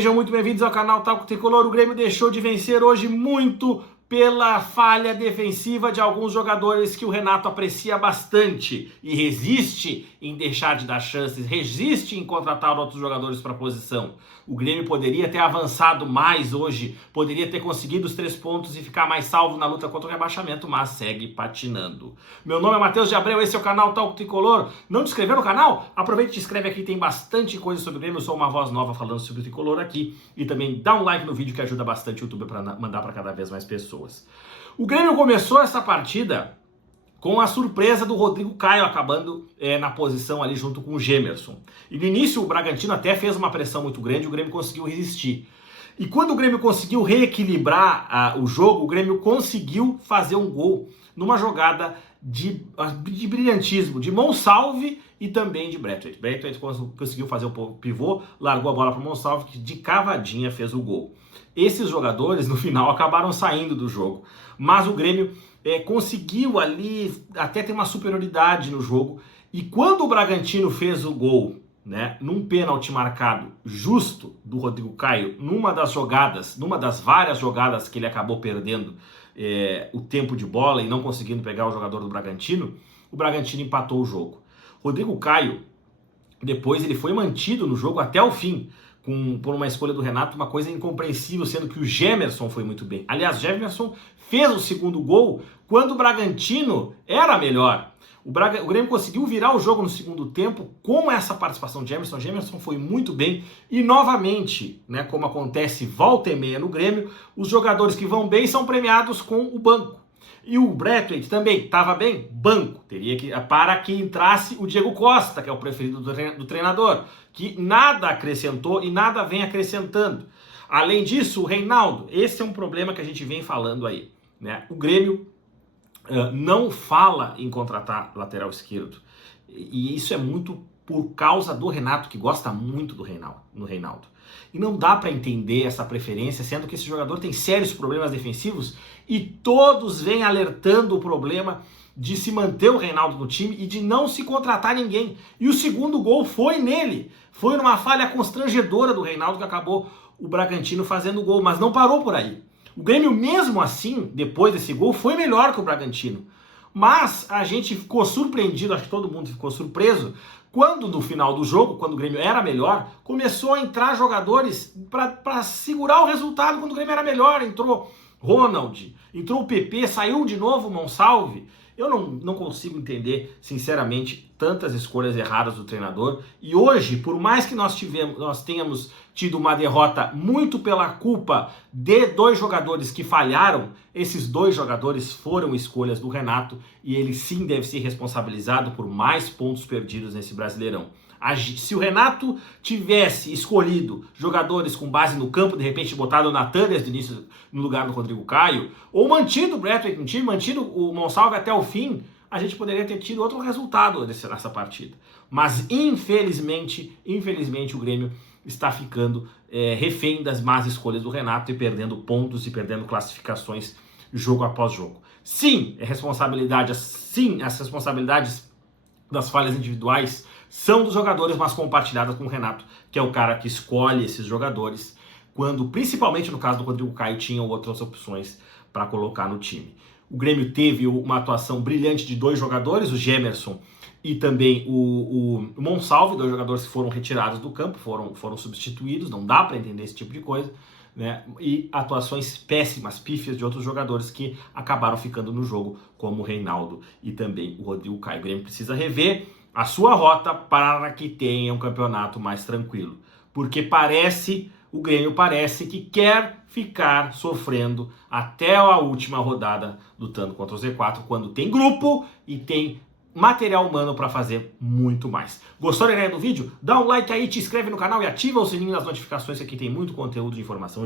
Sejam muito bem-vindos ao canal Talco Tricolor. O Grêmio deixou de vencer hoje muito pela falha defensiva de alguns jogadores que o Renato aprecia bastante e resiste em deixar de dar chances, resiste em contratar outros jogadores para a posição. O Grêmio poderia ter avançado mais hoje, poderia ter conseguido os 3 pontos e ficar mais salvo na luta contra o rebaixamento, mas segue patinando. Meu nome é Matheus de Abreu, esse é o canal Talco Tricolor. Não te inscreveu no canal? Aproveita e te inscreve aqui, tem bastante coisa sobre o Grêmio. Eu sou uma voz nova falando sobre o Tricolor aqui. E também dá um like no vídeo que ajuda bastante o YouTube para mandar para cada vez mais pessoas. O Grêmio começou essa partida com a surpresa do Rodrigo Caio acabando na posição ali junto com o Gemerson. E no início o Bragantino até fez uma pressão muito grande, o Grêmio conseguiu resistir. E quando o Grêmio conseguiu reequilibrar o jogo, o Grêmio conseguiu fazer um gol numa jogada de brilhantismo, de Monsalve e também de Braithwaite. Braithwaite conseguiu fazer o pivô, largou a bola para o Monsalve, que de cavadinha fez o gol. Esses jogadores, no final, acabaram saindo do jogo. Mas o Grêmio conseguiu ali até ter uma superioridade no jogo. E quando o Bragantino fez o gol, né, num pênalti marcado justo do Rodrigo Caio, numa das várias jogadas que ele acabou perdendo o tempo de bola e não conseguindo pegar o jogador do Bragantino, o Bragantino empatou o jogo. Rodrigo Caio, depois ele foi mantido no jogo até o fim, por uma escolha do Renato, uma coisa incompreensível, sendo que o Gemerson foi muito bem. Aliás, Gemerson fez o segundo gol quando o Bragantino era melhor. O Grêmio conseguiu virar o jogo no segundo tempo com essa participação de Gemerson. O Gemerson foi muito bem e novamente, né, como acontece volta e meia no Grêmio, os jogadores que vão bem são premiados com o banco. E o Braithwaite também estava bem? Banco. Para que entrasse o Diego Costa, que é o preferido do treinador, que nada acrescentou e nada vem acrescentando. Além disso, o Reinaldo, esse é um problema que a gente vem falando aí, né? O Grêmio não fala em contratar lateral esquerdo. E isso é muito por causa do Renato, que gosta muito do Reinaldo. E não dá para entender essa preferência, sendo que esse jogador tem sérios problemas defensivos e todos vêm alertando o problema de se manter o Reinaldo no time e de não se contratar ninguém. E o segundo gol foi nele. Foi numa falha constrangedora do Reinaldo que acabou o Bragantino fazendo o gol, mas não parou por aí. O Grêmio, mesmo assim, depois desse gol, foi melhor que o Bragantino. Mas a gente ficou surpreendido, acho que todo mundo ficou surpreso, quando no final do jogo, quando o Grêmio era melhor, começou a entrar jogadores para segurar o resultado quando o Grêmio era melhor. Entrou Ronald, entrou o PP, saiu de novo o Monsalve. Eu não consigo entender, sinceramente, tantas escolhas erradas do treinador. E hoje, por mais que nós tenhamos tido uma derrota muito pela culpa de 2 jogadores que falharam, esses 2 jogadores foram escolhas do Renato e ele sim deve ser responsabilizado por mais pontos perdidos nesse Brasileirão. Se o Renato tivesse escolhido jogadores com base no campo, de repente botado o Natan desde o início no lugar do Rodrigo Caio, ou mantido o Braithwaite no time, mantido o Monsalve até o fim, a gente poderia ter tido outro resultado nessa partida. Mas infelizmente o Grêmio está ficando refém das más escolhas do Renato e perdendo pontos e perdendo classificações jogo após jogo. Sim, as responsabilidades das falhas individuais são dos jogadores, mas compartilhadas com o Renato, que é o cara que escolhe esses jogadores, quando, principalmente no caso do Rodrigo Caio, tinham outras opções para colocar no time. O Grêmio teve uma atuação brilhante de 2 jogadores, o Gemerson e também o Monsalve, 2 jogadores que foram retirados do campo, foram substituídos, não dá para entender esse tipo de coisa, né? E atuações péssimas, pífias de outros jogadores que acabaram ficando no jogo, como o Reinaldo e também o Rodrigo Caio. O Grêmio precisa rever a sua rota para que tenha um campeonato mais tranquilo, porque o Grêmio parece que quer ficar sofrendo até a última rodada lutando contra o Z4, quando tem grupo e tem material humano para fazer muito mais. Gostou da ideia do vídeo? Dá um like aí, te inscreve no canal e ativa o sininho das notificações, que aqui tem muito conteúdo de informação.